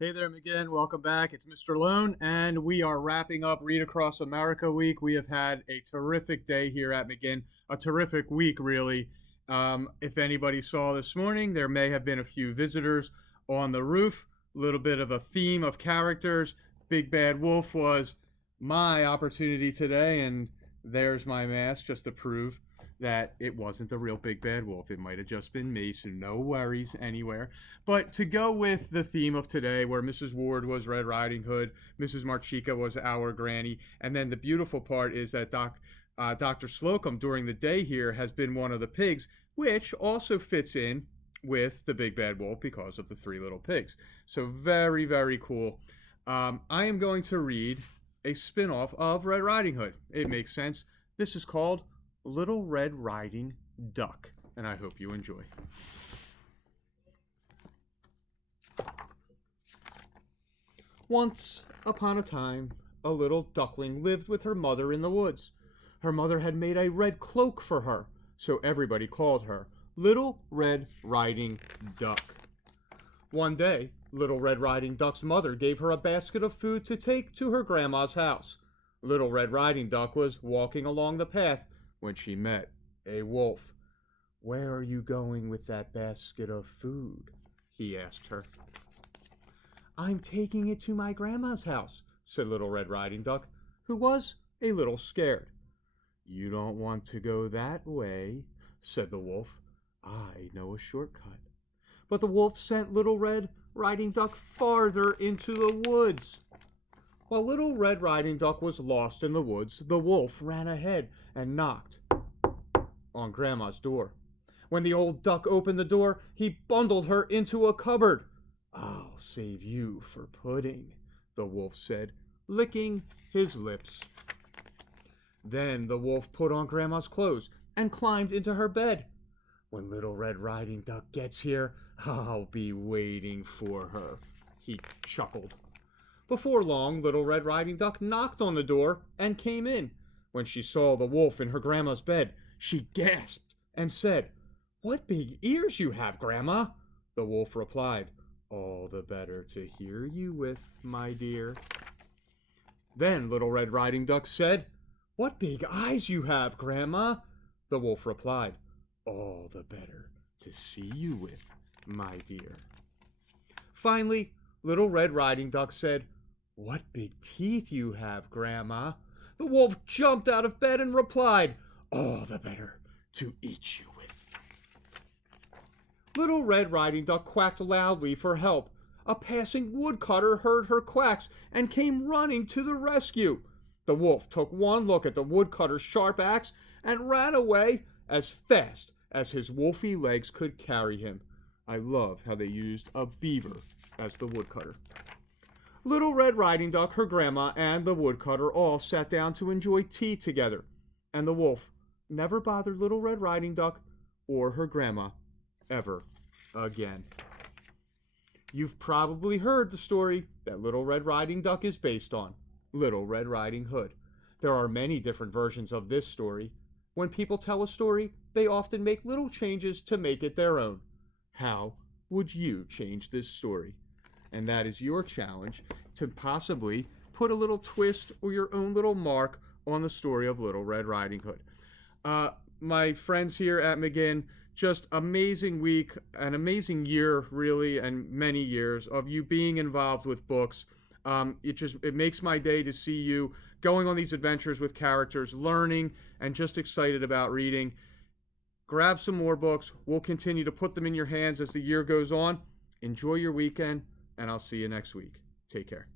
Hey there, again. Welcome back. It's Mr. Lohn, and we are wrapping up Read Across America Week. We have had a terrific day here at McGinn, a terrific week, really. If anybody saw this morning, there may have been a few visitors on the roof, a little bit of a theme of characters. Big Bad Wolf was my opportunity today, and there's my mask just to prove that it wasn't the real Big Bad Wolf. It might have just been me, so no worries anywhere. But to go with the theme of today, where Mrs. Ward was Red Riding Hood, Mrs. Marchica was our granny, and then the beautiful part is that Dr. Slocum during the day here has been one of the pigs, which also fits in with the Big Bad Wolf because of the three little pigs. So very, very cool. I am going to read a spin-off of Red Riding Hood. It makes sense. This is called Little Red Riding Duck, and I hope you enjoy. Once upon a time, a little duckling lived with her mother in the woods. Her mother had made a red cloak for her, so everybody called her Little Red Riding Duck. One day, Little Red Riding Duck's mother gave her a basket of food to take to her grandma's house. Little Red Riding Duck was walking along the path when she met a wolf. "Where are you going with that basket of food?" he asked her. "I'm taking it to my grandma's house," said Little Red Riding Duck, who was a little scared. "You don't want to go that way," said the wolf. "I know a shortcut." But the wolf sent Little Red Riding Duck farther into the woods. While Little Red Riding Duck was lost in the woods, the wolf ran ahead and knocked on Grandma's door. When the old duck opened the door, he bundled her into a cupboard. "I'll save you for pudding," the wolf said, licking his lips. Then the wolf put on Grandma's clothes and climbed into her bed. "When Little Red Riding Duck gets here, I'll be waiting for her," he chuckled. Before long, Little Red Riding Duck knocked on the door and came in. When she saw the wolf in her grandma's bed, she gasped and said, "What big ears you have, Grandma!" The wolf replied, "All the better to hear you with, my dear." Then Little Red Riding Duck said, "What big eyes you have, Grandma!" The wolf replied, "All the better to see you with, my dear." Finally, Little Red Riding Duck said, "What big teeth you have, Grandma!" The wolf jumped out of bed and replied, "All the better to eat you with." Little Red Riding Duck quacked loudly for help. A passing woodcutter heard her quacks and came running to the rescue. The wolf took one look at the woodcutter's sharp axe and ran away as fast as his wolfy legs could carry him. I love how they used a beaver as the woodcutter. Little Red Riding Duck, her grandma, and the woodcutter all sat down to enjoy tea together, and the wolf never bothered Little Red Riding Duck or her grandma ever again. You've probably heard the story that Little Red Riding Duck is based on, Little Red Riding Hood. There are many different versions of this story. When people tell a story, they often make little changes to make it their own. How would you change this story? And that is your challenge, to possibly put a little twist or your own little mark on the story of Little Red Riding Hood. My friends here at McGinn, just amazing week, an amazing year, really, and many years of you being involved with books. It makes my day to see you going on these adventures with characters, learning, and just excited about reading. Grab some more books. We'll continue to put them in your hands as the year goes on. Enjoy your weekend, and I'll see you next week. Take care.